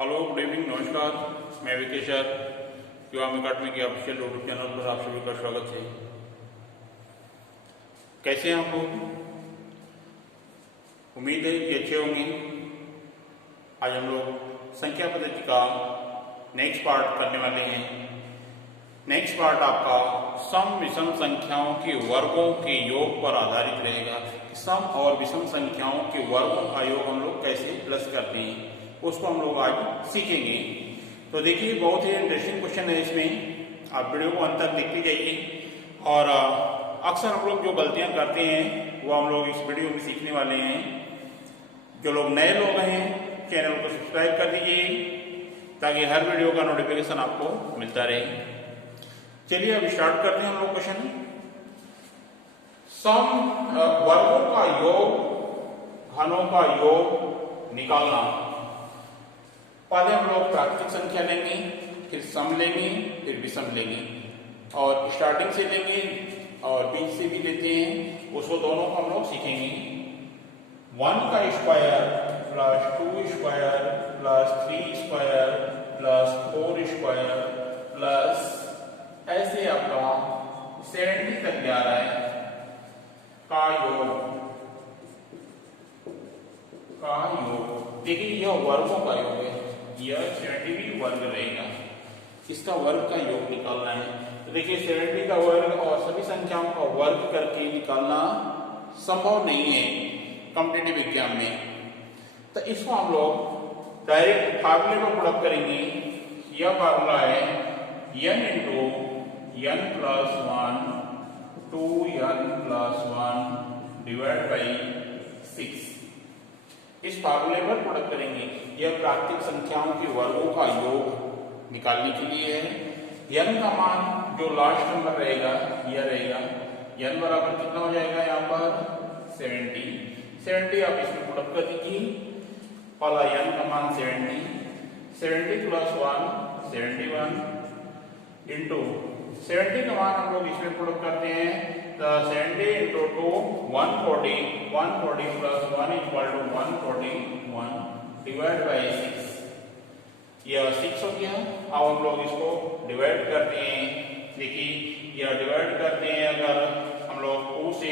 Hello, good evening, नमस्कार। मैं Vikesh sir, युवाम अकादमी के ऑफिशियल यूट्यूब चैनल पर आप सभी का स्वागत है। कैसे हैं आप लोग? उम्मीद है कि अच्छे होंगे। आज हम लोग संख्या पद्धति का नेक्स्ट पार्ट करने वाले हैं। नेक्स्ट पार्ट आपका सम विषम संख्याओं के वर्गों के योग पर आधारित रहेगा। सम और विषम संख्याओं के वर्गों का योग हम लोग कैसे प्लस करते हैं, उसको हम लोग आज सीखेंगे। तो देखिए, बहुत ही इंटरेस्टिंग क्वेश्चन है इसमें। आप वीडियो को अंत तक देखते जाइए। और अक्सर हम लोग जो गलतियां करते हैं वो हम लोग इस वीडियो में सीखने वाले हैं। जो लोग नए लोग हैं, चैनल को सब्सक्राइब कर दीजिए ताकि हर वीडियो का नोटिफिकेशन आपको मिलता रहे। चलिए अब स्टार्ट करते हैं हम लोग क्वेश्चन। सम वर्गों का योग, घनों का योग निकालना। पहले हम लोग प्राकृतिक संख्या लेंगे, फिर सम लेंगे, फिर विषम लेंगे, और स्टार्टिंग से लेंगे और बीच से भी लेते हैं, उसको दोनों को हम लोग सीखेंगे। 1 का square plus 2 square plus 3 square plus 4 square plus ऐसे आपका 70 तक जा रहा है का योग। देखिए, यह वर्गों का योग है, यह 70 वर्ग रहेगा। इसका वर्ग का योग निकालना है। तो देखिए, 70 का वर्ग और सभी संख्याओं का वर्ग करके निकालना संभव नहीं है कॉम्पिटिटिव एग्जाम में। तो इसको हम लोग डायरेक्ट फार्मूले को पुट अप करेंगे। यह फार्मूला है n into n plus 1 2n plus 1 divide by 6। इस फार्मूले पर पुट अप करेंगे। यह प्राकृतिक संख्याओं के वर्गों का योग निकालने के लिए है। n का मान जो लास्ट नंबर रहेगा यह रहेगा। n बराबर कितना हो जाएगा यहाँ पर 70 आप इसमें पुट अप कर दीजिए। पहला n का मान 70 प्लस 1 71 इंटू 70 का मान हम लोग इसमें पुट अप करते हैं। तो 70 into 2 140 plus 1 equal to 141 divide by 6। यह 6 हो गया। अब हम लोग इसको डिवाइड करते हैं। देखिए, यह डिवाइड करते हैं अगर हम लोग 2 से,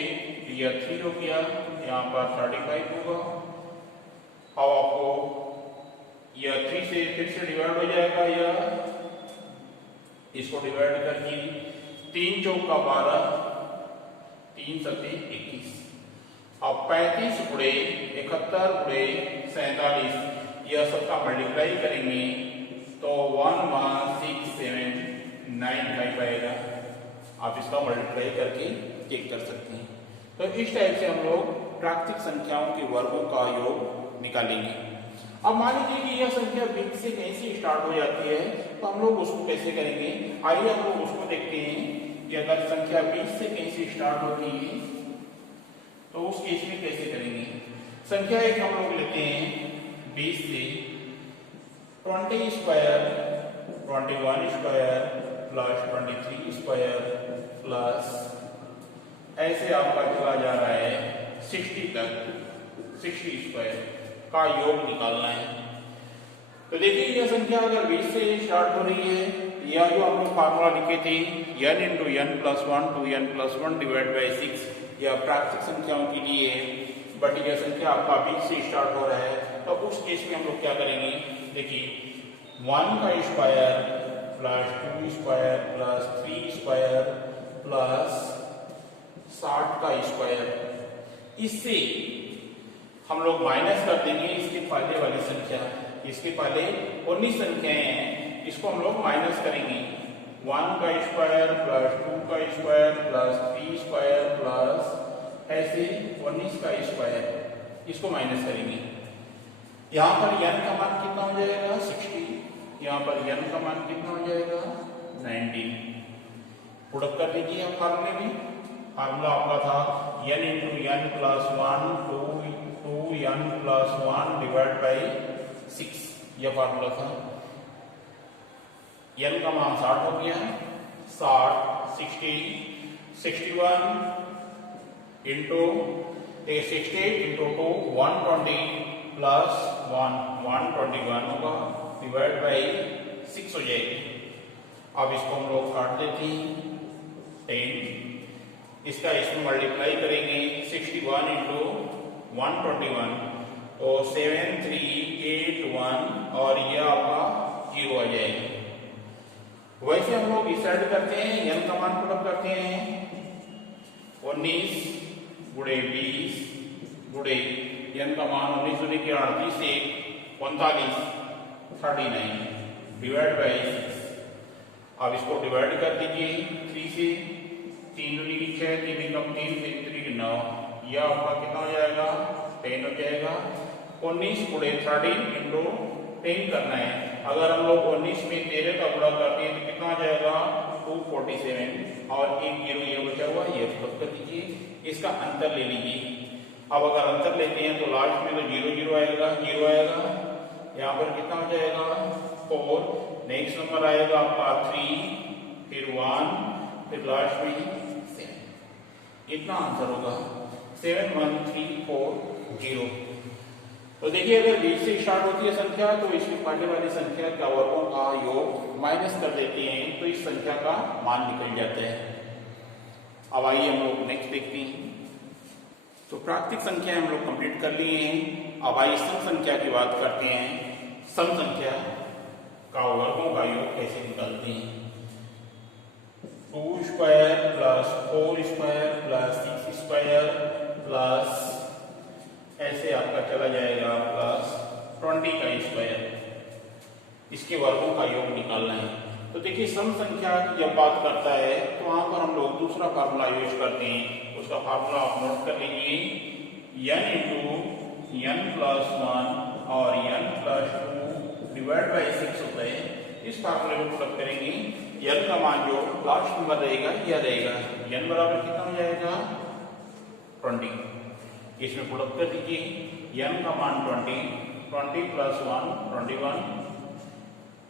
यह 3 हो गया, यहाँ पर 35 होगा। अब आपको यह 3 से फिर से डिवाइड हो जाएगा। यह इसको डिवाइड करके 3 चौका 12 3 सत्ते 21। अब 35 गुणे 71 गुणे 47, यह सबका मल्टीप्लाई करेंगे तो 11679 आएगा। आप इसका मल्टीप्लाई करके चेक कर सकते हैं। तो इस टाइप से हम लोग प्राकृतिक संख्याओं के वर्गों का योग निकालेंगे। अब मान लीजिए कि यह संख्या 20 से कहीं से स्टार्ट हो जाती है, तो हम लोग उसको कैसे करेंगे? आइए हम लोग उसको देखते हैं कि अगर संख्या 20 से कहीं से स्टार्ट होती है तो उस केस में कैसे करेंगे। संख्या एक हम लोग लेते हैं 20 से 20 square 21 square plus 23 square plus ऐसे आपका चला जा रहा है 60 तक। 60 स्क्वायर का योग निकालना है। तो देखिए, यह संख्या अगर 20 से स्टार्ट हो रही है, यह जो हम लोग फार्मूला लिखे थे n into n plus 1 2n plus 1 divide by 6, यह प्राकृतिक संख्याओं के लिए है। बट यह संख्या आपका 20 से स्टार्ट हो रहा है, तो उस केस में हम लोग क्या करेंगे? देखिए, 1 का square plus 2 square plus 3 square plus 60 का स्क्वायर, इससे हम लोग माइनस कर देंगे इसके पहले वाली संख्या। इसके पहले 19 संख्याएं हैं, इसको हम लोग माइनस करेंगे। 1 का स्क्वायर प्लस 2 का स्क्वायर प्लस 3 स्क्वायर प्लस ऐसे 19 का स्क्वायर, इसको माइनस करेंगे। यहाँ पर n का मान कितना हो जाएगा 60, यहाँ पर n का मान कितना हो जाएगा 90। पुट अप कर लीजिए आप फार्मूले में। फार्मूला आपका था n into n plus 1 2n plus 1 divide by 6, यह फार्मूला था। n का मान 60 हो गया। 61 इंटू 68 इंटू 2 120 प्लस 1 121 होगा। डिवाइड बाई 6 हो जाएगी। अब इसको हम लोग काट देते हैं 10, इसका इसमें मल्टीप्लाई करेंगे 61 इंटू 121 तो 7381 और यह आपका 0 आ जाएगा। वैसे हम लोग डिसाइड करते हैं n का मान पुट करते हैं 19 गुणे 20 गुणे n का मान 19 होने के 38 से 39 39 डिवाइड बाई 6। अब इसको डिवाइड कर दीजिए 3 से, 3 दूनी की 6, 3 कम 3 से 3 9, यह आपका कितना हो जाएगा 10 हो जाएगा। 19 गुणे 13 इंटू 10 करना है। अगर हम लोग 19 में 13 का गुणा करते हैं तो कितना आ जाएगा 247 और एक 0 ये बचा हुआ ये पुट कर दीजिए, इसका अंतर ले लीजिए। अब अगर अंतर लेते हैं तो लास्ट में तो 0 0 आएगा, 0 आएगा, यहाँ पर कितना हो जाएगा 4, नेक्स्ट नंबर आएगा आपका 3, फिर 1, फिर लास्ट में 7। इतना आंसर होगा 71340। तो देखिए अगर 20 से स्टार्ट होती है संख्या तो इसके पहले वाली संख्या का वर्गों का योग माइनस कर देते हैं तो इस संख्या का मान निकल जाता है। अब आइए हम लोग नेक्स्ट देखते हैं। तो प्राकृतिक संख्या हम लोग कंप्लीट कर लिए हैं। अब आइए सम संख्या की बात करते हैं। सम संख्या का वर्गों का योग कैसे निकालते हैं। 2 square plus 4 square plus 6 square plus ऐसे आपका चला जाएगा प्लस 20 का स्क्वायर, इसके वर्गों का योग निकालना है। तो देखिए सम संख्या की जब बात करता है तो वहां पर हम लोग दूसरा फार्मूला यूज करते हैं। उसका फार्मूला आप नोट कर लीजिए, n इंटू n प्लस 1 और n प्लस 2 डिवाइड बाई 6 होता है। इस फार्मूले को पुट करेंगे, n का मान जो लास्ट नंबर रहेगा यह रहेगा, n बराबर कितना हो जाएगा 20। इसमें पुट कर दीजिए n का मान 20 प्लस 1 21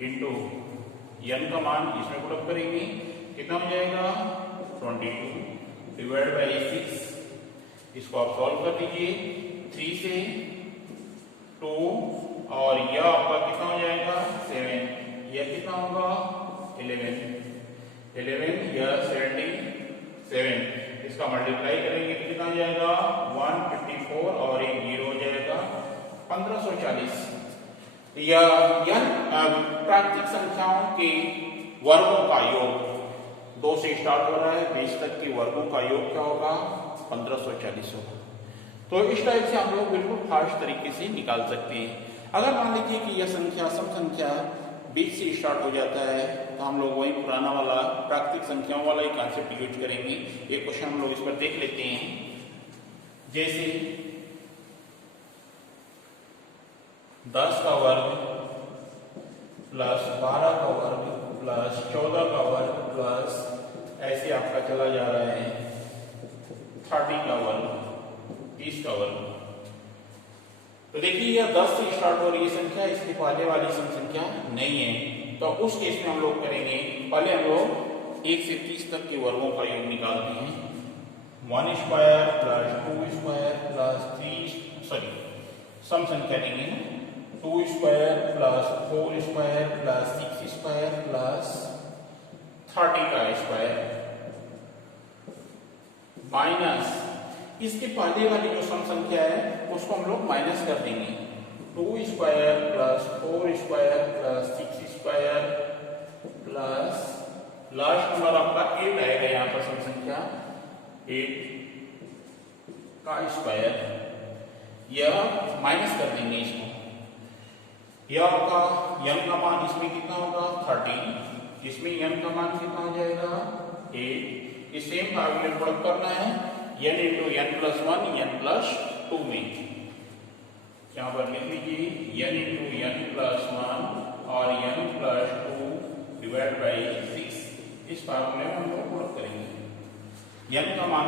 इंटू n का मान इसमें पुट करेंगे कितना हो जाएगा 22 डिवाइड बाई 6। इसको आप सॉल्व कर दीजिए 3 से 2 और यह आपका कितना हो जाएगा 7, यह कितना होगा 11 यह 77। इसका मल्टीप्लाई करेंगे तो कितना हो जाएगा 154 और एक 0 हो जाएगा 1540। यह प्राकृतिक संख्याओं के वर्गों का योग 2 से स्टार्ट हो रहा है, 20 तक के वर्गों का योग क्या होगा 1540 होगा। तो इस टाइप से हम लोग बिल्कुल फास्ट तरीके से निकाल सकते हैं। अगर मान लीजिए कि यह संख्या सम संख्या 20 से स्टार्ट हो जाता है तो हम लोग वही पुराना वाला प्राकृतिक संख्याओं वाला ही कॉन्सेप्ट यूज करेंगे। एक क्वेश्चन हम लोग इस पर देख लेते हैं। जैसे 10 का वर्ग प्लस 12 का वर्ग प्लस 14 का वर्ग प्लस ऐसे आपका चला जा रहा है 30 का वर्ग 30 का वर्ग। तो देखिए यह 10 से स्टार्ट हो रही है संख्या, इसके पहले वाली सम संख्या नहीं है। तो उस केस में हम लोग करेंगे, पहले हम लोग 1 से 30 तक के वर्गों का योग निकालते हैं। 1 स्क्वायर प्लस 2 स्क्वायर प्लस 3 सम संख्या लेंगे 2 square plus 4 square plus 6 square plus 30 का स्क्वायर माइनस इसके पहले वाली जो सम संख्या है उसको हम लोग माइनस कर देंगे। 2 square plus 4 square plus 6 square plus last number आपका 8 आएगा यहाँ पर सम संख्या 8 का स्क्वायर, यह माइनस कर देंगे इसको। यह आपका m का मान इसमें कितना होगा 13, इसमें m का मान कितना हो जाएगा 8। इस सेम फार्मूले को करना है n into n plus 1 n plus 2 में। यहाँ पर लिख लीजिए n इंटू n प्लस 1 और n प्लस 2 डिवाइड बाई 6। इस फार्मूले में हम लोग पुट करेंगे n का मान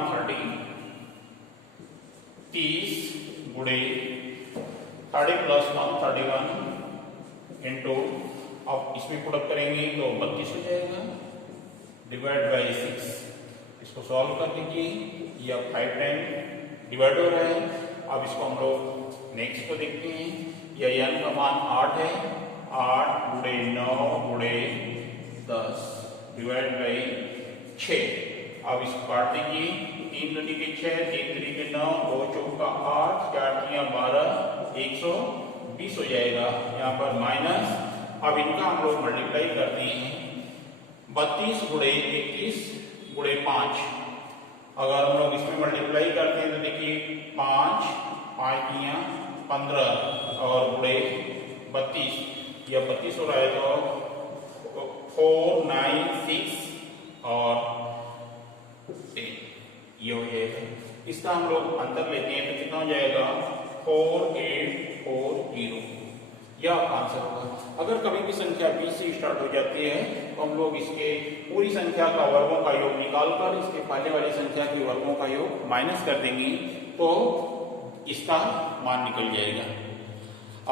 30 गुणे 30 प्लस 1 31 इंटू अब इसमें पुट करेंगे तो 32 हो जाएगा डिवाइड बाई 6। इसको सॉल्व कर लीजिए, यह 5 टाइम डिवाइड हो रहा है। अब इसको हम लोग नेक्स्ट को देखते हैं। यह n का मान 8 है, 8 गुणे 9 गुणे 10 डिवाइड बाई 6। अब इसको काट दीजिए, 3 दूनी के 6, 3 दूनी के 9, 2 चौका 8, 4 तिया 12, 120 हो जाएगा। यहाँ पर माइनस, अब इनका हम लोग मल्टीप्लाई करते हैं 32 गुणे 21 गुणे 5। अगर हम लोग इसमें मल्टीप्लाई करते हैं तो देखिए 5 तिया 15 और गुणे 32, या 32 हो रहा है तो 4 9 6 और 10 ये हो जाएगा। इसका हम लोग अंतर लेते हैं तो कितना हो जाएगा 4840, यह आपका आंसर होगा। अगर कभी भी संख्या 20 से स्टार्ट हो जाती है तो हम लोग इसके पूरी संख्या का वर्गों का योग निकालकर इसके पहले वाली संख्या के वर्गों का योग माइनस कर देंगे तो इसका मान निकल जाएगा।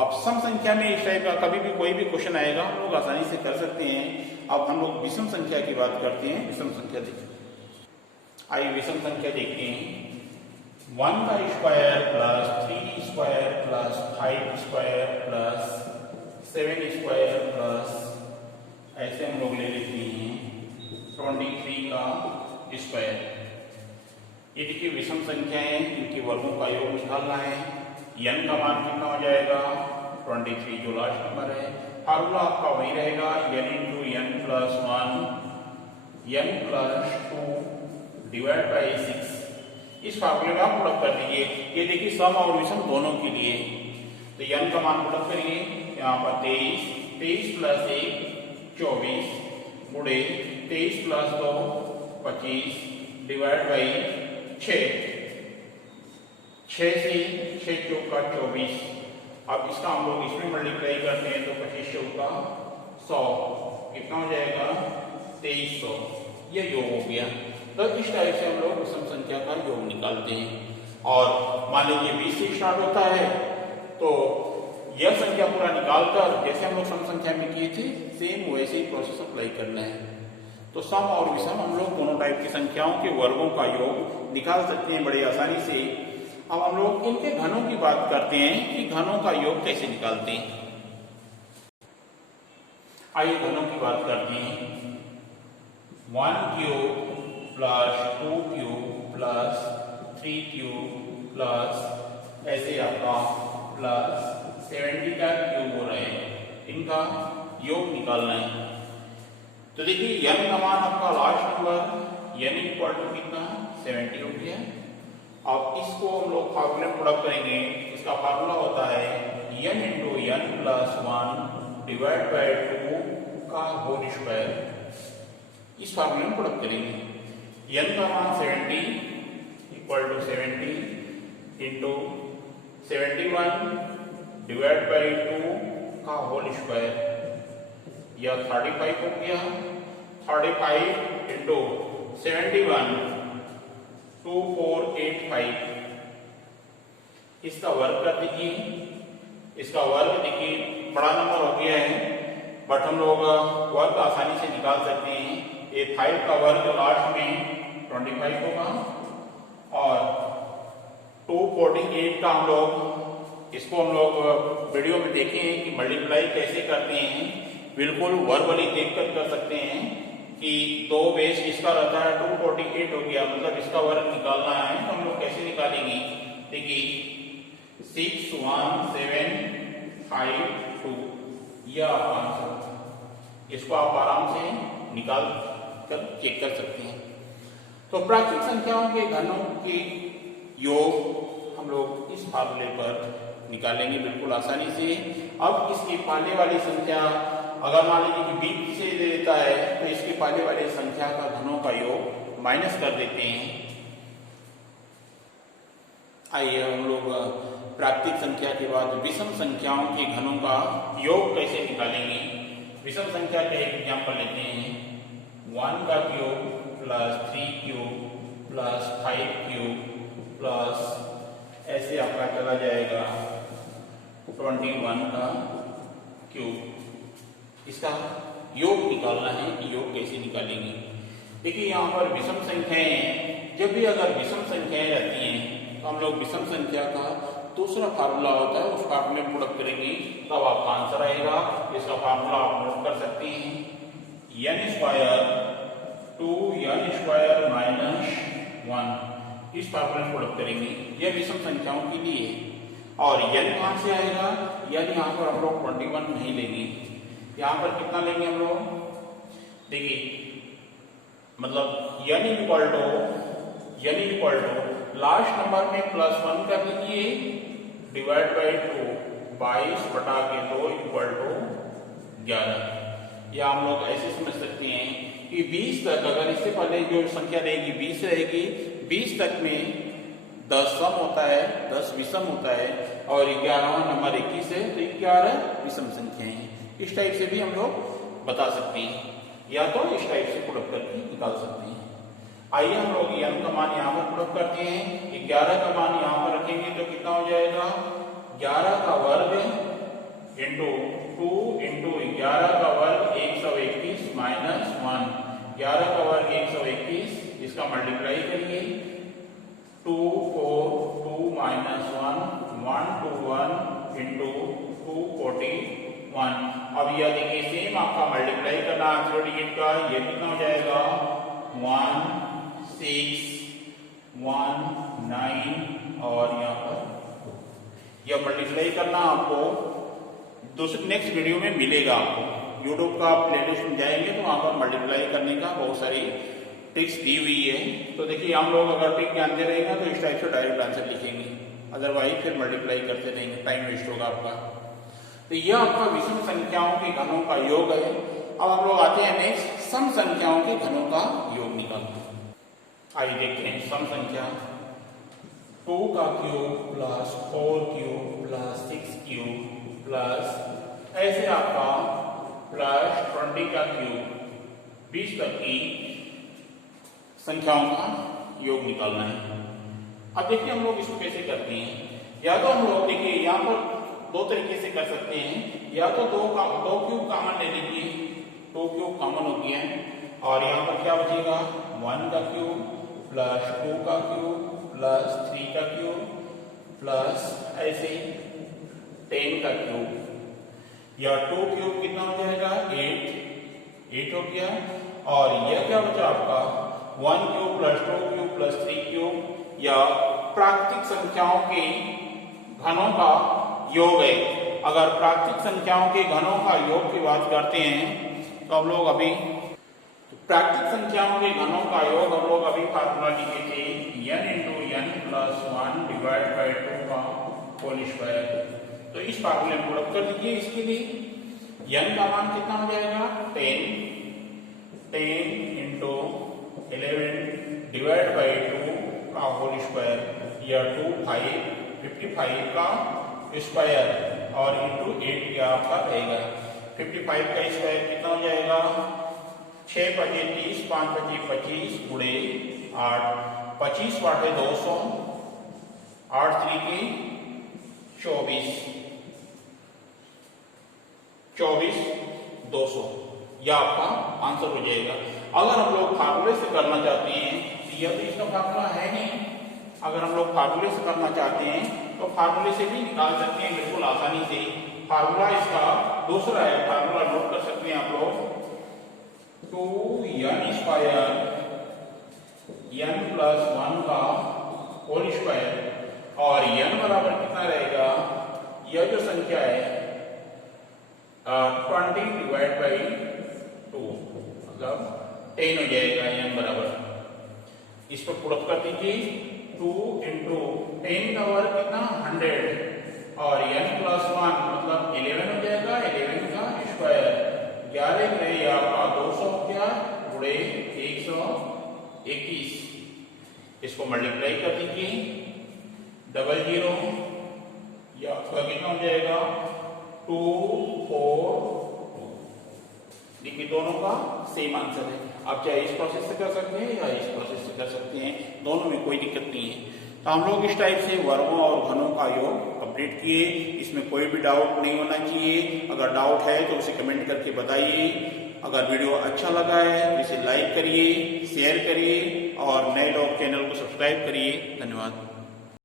अब सम संख्या में इस टाइप का कभी भी कोई भी क्वेश्चन आएगा हम लोग आसानी से कर सकते हैं। अब हम लोग विषम संख्या की बात करते हैं। विषम संख्या देखते हैं, आइए विषम संख्या देखते हैं। 1 का square plus 3 square plus 5 square plus 7 square plus ऐसे हम लोग ले लेते हैं 23 का स्क्वायर। ये देखिए विषम संख्याएं, इनके वर्गों का योग निकालना है। n का मान कितना हो जाएगा 23 जो लास्ट नंबर है। फार्मूला आपका वही रहेगा n into n plus 1 n plus 2 divide by 6। इस फार्मूले का पुट कर दीजिए। ये देखिए सम और विषम दोनों के लिए, तो n का मान पुट करिए यहाँ पर 23 प्लस 1 24 गुणे 23 प्लस 2 25 डिवाइड बाई 6 से 6 चौका 24। अब इसका हम लोग इसमें मल्टीप्लाई करते हैं तो 25 चौका 100 कितना हो जाएगा 2300, यह योग हो गया। तो इस टाइप से हम लोग विषम संख्या का योग निकालते हैं। और मान लीजिए 20 से स्टार्ट होता है तो यह संख्या पूरा निकालकर जैसे हम लोग सम संख्या में किए थे सेम वैसे ही प्रोसेस अप्लाई करना है। तो सम और विषम हम लोग दोनों टाइप की संख्याओं के वर्गों का योग निकाल सकते हैं बड़े आसानी से। अब हम लोग इनके घनों की बात करते हैं कि घनों का योग कैसे निकालते हैं। आइए घनों की बात करते हैं। 1 cube plus 2 cube plus 3 cube plus ऐसे आपका प्लस 70 का क्यूब हो रहे हैं, इनका योग निकालना है। तो देखिए n का मान आपका last number n equal to कितना 70 हो गया। अब इसको हम लोग फार्मूले में पुट करेंगे। इसका फार्मूला होता है n into n plus 1 divide by 2 का होल स्क्वायर। इस फार्मूले में पुट करेंगे। n का मान 70 equal to 70 into 71 divide by 2 का होल स्क्वायर, यह 35 हो गया। 35 इंटू 71 2485, इसका वर्ग कर दीजिए। इसका वर्ग देखिए बड़ा नंबर हो गया है बट हम लोग वर्ग आसानी से निकाल सकते हैं। ये 5 का वर्ग लास्ट में 25 होगा और 248 का हम लोग इसको हम लोग वीडियो में देखे हैं कि मल्टीप्लाई कैसे करते हैं। बिल्कुल वर्बली देखकर कर सकते हैं कि 2 बेस इसका रहता है 248 हो गया, मतलब इसका वर्ग निकालना है तो हम लोग कैसे निकालेंगे। देखिए 6 1 7 5 2, यह आपका आंसर। इसको आप आराम से निकाल कर चेक कर सकते हैं। तो प्राकृतिक संख्याओं के घनों के योग हम लोग इस फार्मूले पर निकालेंगे बिल्कुल आसानी से। अब इसकी पहले वाली संख्या अगर मान लीजिए कि 20 से दे देता है तो इसके पहले वाले संख्या का घनों का योग माइनस कर देते हैं। आइए हम लोग प्राकृतिक संख्या के बाद विषम संख्याओं के घनों का योग कैसे निकालेंगे। विषम संख्या का एक एग्जाम्पल लेते हैं। 1 का cube plus 3 cube plus 5 cube plus ऐसे आपका चला जाएगा 21 का क्यूब। इसका योग निकालना है कि योग कैसे निकालेंगे। देखिए यहाँ पर विषम संख्याएं, जब भी अगर विषम संख्याएं रहती हैं तो हम लोग विषम संख्या का दूसरा फार्मूला होता है, उस फार्मूले में पुट करेंगे तब आपका आंसर आएगा। इसका फार्मूला आप नोट कर सकते हैं, n square 2n square minus 1। इस फार्मूले में पुट करेंगे, यह विषम संख्याओं के लिए है। और n कहां से आएगा, n यहाँ पर हम लोग 21 नहीं लेंगे, यहाँ पर कितना लेंगे हम लोग, देखिए मतलब n equal to last number में +1 कर लीजिए डिवाइड बाई 2, 22 बटा के 2 इक्वल टू 11। या हम लोग ऐसे समझ सकते हैं कि 20 तक, अगर इससे पहले जो संख्या रहेगी 20 रहेगी, 20 तक में 10 सम होता है, 10 विषम होता है, और 11वां नंबर 21 है, तो 11 विषम संख्याएं हैं। इस टाइप से भी हम लोग बता सकते हैं, या तो इस टाइप से पुट करके निकाल सकते हैं। आइए हम लोग n का मान यहाँ पर पुट करते हैं। 11 का मान यहाँ पर रखेंगे तो कितना हो जाएगा, 11 का वर्ग इंटू 2 इंटू 11 का वर्ग 121 माइनस 1। 11 का वर्ग 121, इसका मल्टीप्लाई करिए 2 4 2 माइनस 1 1 2 1 इंटू 2 41। अब यह देखिए सेम आपका मल्टीप्लाई करना आंसर डिजिट का, ये कितना हो जाएगा 1 6 1 9 और यहाँ पर यह मल्टीप्लाई करना आपको दूसरे नेक्स्ट वीडियो में मिलेगा। आपको यूट्यूब का प्लेलिस्ट में जाएंगे तो वहां पर मल्टीप्लाई करने का बहुत सारी ट्रिक्स दी हुई है। तो देखिए हम लोग अगर ट्रिक जानते रहेंगे तो इस टाइप से डायरेक्ट आंसर लिखेंगे, अदरवाइज फिर मल्टीप्लाई करते रहेंगे, टाइम वेस्ट होगा आपका। तो यह आपका विषम संख्याओं के घनों का योग है। अब हम लोग आते हैं नेक्स्ट सम संख्याओं के घनों का योग निकालते हैं। आइए देखते हैं सम संख्या 2 का cube plus 4 cube plus 6 cube plus ऐसे आपका प्लस 20 का क्यूब 20 तक की संख्याओं का योग निकालना है। अब देखिए हम लोग इसको कैसे करते हैं। या तो हम लोग देखिए यहाँ पर दो तरीके से कर सकते हैं, या तो दो क्यूब कॉमन ले लीजिए, 2 क्यूब कॉमन हो गया है, और यहाँ पर क्या बचेगा 1 का क्यूब प्लस 2 का क्यूब प्लस 3 का क्यूब प्लस ऐसे 10 का क्यूब, या 2 क्यूब कितना हो जाएगा 8 हो गया। और यह क्या बचा आपका 1 cube plus 2 cube plus 3 cube, या प्राकृतिक संख्याओं के घनों का योग है। अगर प्राकृतिक संख्याओं के घनों का योग की बात करते हैं तो हम लोग अभी प्राकृतिक संख्याओं के घनों का योग हम लोग अभी फार्मूला लिखे थे n into n plus 1 divide by 2 का होल स्क्वायर। तो इस फार्मूले में पुट कर दीजिए। इसके लिए n का मान कितना हो जाएगा 10 इंटू 11 डिवाइड बाई 2 का होल स्क्वायर, या 55 का स्क्वायर और इंटू 8 क्या आपका रहेगा। 55 का स्क्वायर कितना हो जाएगा 6 पचे 30 5 पचे 25 गुणे 8, 25 वाटे 200, 8 3 24 200, यह आपका आंसर हो जाएगा। अगर हम लोग फार्मूले से करना चाहते हैं तो यह तो इसका फार्मूला है नहीं, अगर हम लोग फार्मूले से करना चाहते हैं तो फार्मूले से भी निकाल सकते हैं बिल्कुल आसानी से। फार्मूला इसका दूसरा है, फार्मूला नोट कर सकते हैं आप लोग 2n स्क्वायर n प्लस 1 का होल स्क्वायर, और n बराबर कितना रहेगा, यह जो संख्या है 20 डिवाइड बाई 2 मतलब 10 हो जाएगा n बराबर। इस पर पुट कर दीजिए 2 इंटू 10 का वर्ग कितना 100, और n प्लस 1 मतलब 11 हो जाएगा, 11 का स्क्वायर 11 में आपका 200 हो गया गुणे 121। इसको मल्टीप्लाई कर दीजिए 00, या आपका कितना हो जाएगा 242। देखिए दोनों का सेम आंसर है। आप चाहे इस प्रोसेस से कर सकते हैं या इस प्रोसेस से कर सकते हैं, दोनों में कोई दिक्कत नहीं है। तो हम लोग इस टाइप से वर्गों और घनों का योग कंप्लीट किए, इसमें कोई भी डाउट नहीं होना चाहिए। अगर डाउट है तो उसे कमेंट करके बताइए। अगर वीडियो अच्छा लगा है तो इसे लाइक करिए, शेयर करिए, और नए लोग चैनल को सब्सक्राइब करिए। धन्यवाद।